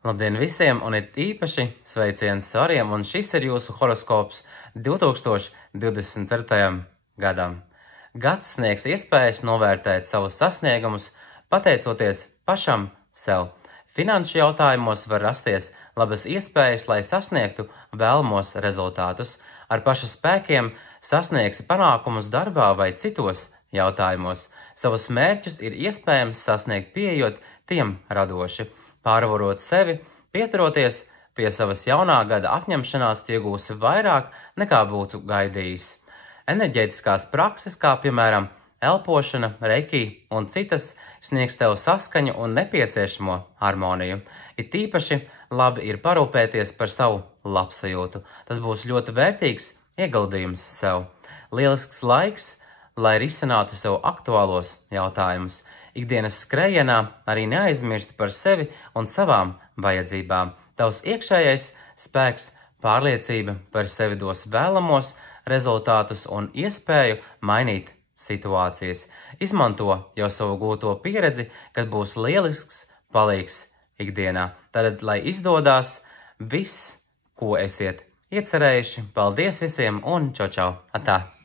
Labdien visiem, un it īpaši sveiciens Sariem, un šis ir jūsu horoskops 2024. gadam. Gads sniegs iespējas novērtēt savus sasniegumus, pateicoties pašam sev. Finanšu jautājumos var rasties labas iespējas, lai sasniegtu vēlamos rezultātus. Ar pašu spēkiem sasniegsi panākumus darbā vai citos jautājumos. Savus mērķus ir iespējams sasniegt pieejot tiem radoši. Pārvarot sevi, pieturoties pie savas jaunā gada apņemšanās, iegūsi vairāk nekā būtu gaidījis. Enerģētiskās prakses, kā piemēram elpošana, reiki un citas, sniegs tev saskaņu un nepieciešamo harmoniju. It īpaši labi ir parūpēties par savu labsajūtu. Tas būs ļoti vērtīgs ieguldījums sev. Lielisks laiks, lai risinātu sev aktuālos jautājumus. Ikdienas skrējienā arī neaizmirsti par sevi un savām vajadzībām. Tavs iekšējais spēks, pārliecība par sevi dos vēlamos rezultātus un iespēju mainīt situācijas. Izmanto jau savu gūto pieredzi, kad būs lielisks palīgs ikdienā. Tad, lai izdodas viss, ko esiet iecerējuši, paldies visiem un čau čau! Atā!